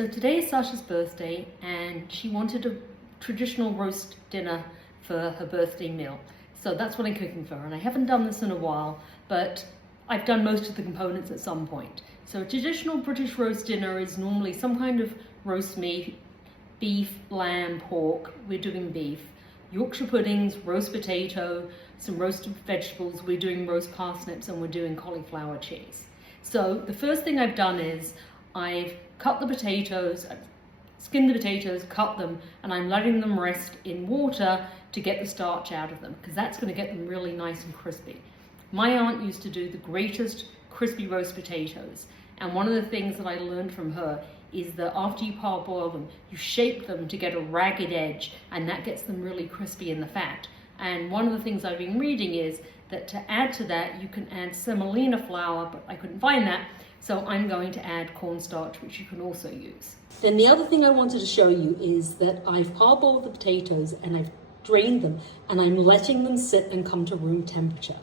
So today is Sasha's birthday and she wanted a traditional roast dinner for her birthday meal. So that's what I'm cooking for her, and I haven't done this in a while, but I've done most of the components at some point. So a traditional British roast dinner is normally some kind of roast meat, beef, lamb, pork. We're doing beef. Yorkshire puddings, roast potato, some roasted vegetables. We're doing roast parsnips and we're doing cauliflower cheese. So the first thing I've done is I've cut the potatoes, skinned the potatoes, cut them, and I'm letting them rest in water to get the starch out of them, because that's going to get them really nice and crispy. My aunt used to do the greatest crispy roast potatoes, and one of the things that I learned from her is that after you parboil them, you shape them to get a ragged edge, and that gets them really crispy in the fat. And one of the things I've been reading is that to add to that, you can add semolina flour, but I couldn't find that, so I'm going to add cornstarch, which you can also use. Then the other thing I wanted to show you is that I've parboiled the potatoes and I've drained them, and I'm letting them sit and come to room temperature.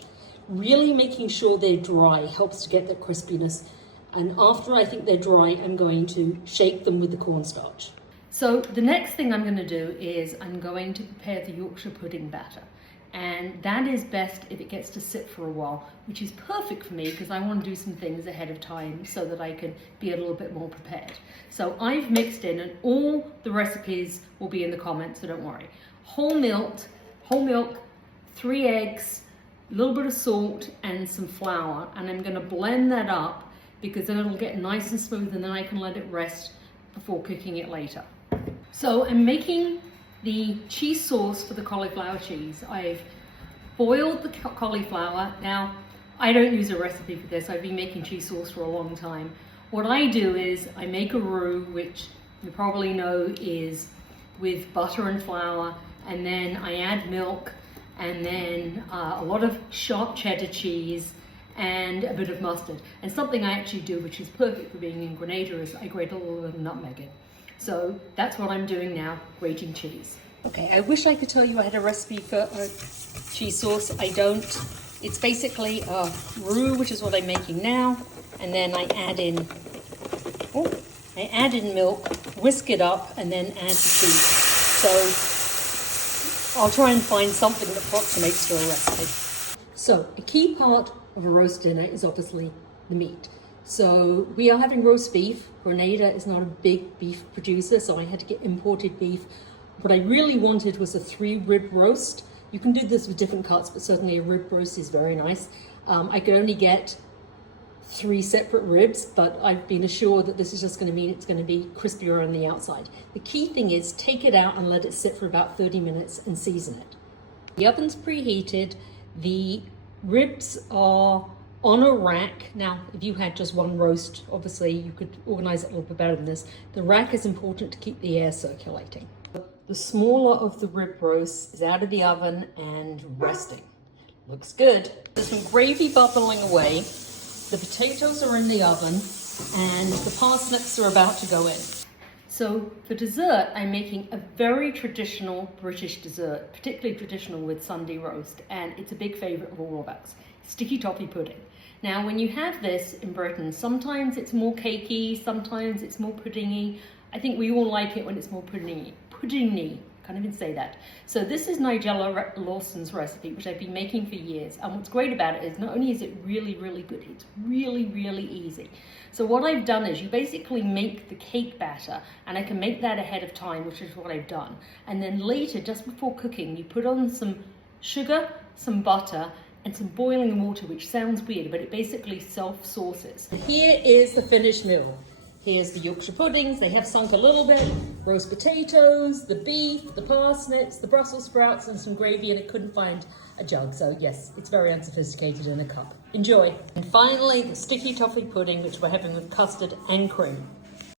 Really making sure they're dry helps to get that crispiness. And after I think they're dry, I'm going to shake them with the cornstarch. So the next thing I'm going to do is I'm going to prepare the Yorkshire pudding batter. And that is best if it gets to sit for a while, which is perfect for me because I want to do some things ahead of time so that I can be a little bit more prepared. So I've mixed in, and all the recipes will be in the comments, so don't worry. Whole milk, 3 eggs, a little bit of salt and some flour, and I'm going to blend that up because then it'll get nice and smooth, and then I can let it rest before cooking it later. So I'm making the cheese sauce for the cauliflower cheese. I've boiled the cauliflower. Now, I don't use a recipe for this. I've been making cheese sauce for a long time. What I do is I make a roux, which you probably know is with butter and flour, and then I add milk, and then a lot of sharp cheddar cheese and a bit of mustard. And something I actually do, which is perfect for being in Grenada, is I grate a little bit of nutmeg in. So that's what I'm doing now, grating cheese. Okay, I wish I could tell you I had a recipe for cheese sauce. I don't. It's basically a roux, which is what I'm making now, and then I add in milk, whisk it up, and then add the cheese. So I'll try and find something that approximates to a recipe. So a key part of a roast dinner is obviously the meat. So we are having roast beef. Grenada is not a big beef producer, so I had to get imported beef. What I really wanted was a 3-rib roast. You can do this with different cuts, but certainly a rib roast is very nice. I could only get 3 separate ribs, but I've been assured that this is just going to mean it's going to be crispier on the outside. The key thing is take it out and let it sit for about 30 minutes and season it. The oven's preheated. The ribs are on a rack. Now, if you had just one roast, obviously you could organize it a little bit better than this. The rack is important to keep the air circulating. The smaller of the rib roast is out of the oven and resting. Looks good. There's some gravy bubbling away. The potatoes are in the oven and the parsnips are about to go in. So for dessert, I'm making a very traditional British dessert, particularly traditional with Sunday roast, and it's a big favorite of all of us. Sticky toffee pudding. Now, when you have this in Britain, sometimes it's more cakey, sometimes it's more puddingy. I think we all like it when it's more puddingy. Can't even say that. So this is Nigella Lawson's recipe, which I've been making for years. And what's great about it is not only is it really, really good, it's really, really easy. So what I've done is you basically make the cake batter, and I can make that ahead of time, which is what I've done. And then later, just before cooking, you put on some sugar, some butter, and some boiling water, which sounds weird, but it basically self-sauces. Here is the finished meal. Here's the Yorkshire puddings. They have sunk a little bit. Roast potatoes, the beef, the parsnips, the Brussels sprouts, and some gravy, and I couldn't find a jug. So yes, it's very unsophisticated in a cup. Enjoy. And finally, the sticky toffee pudding, which we're having with custard and cream.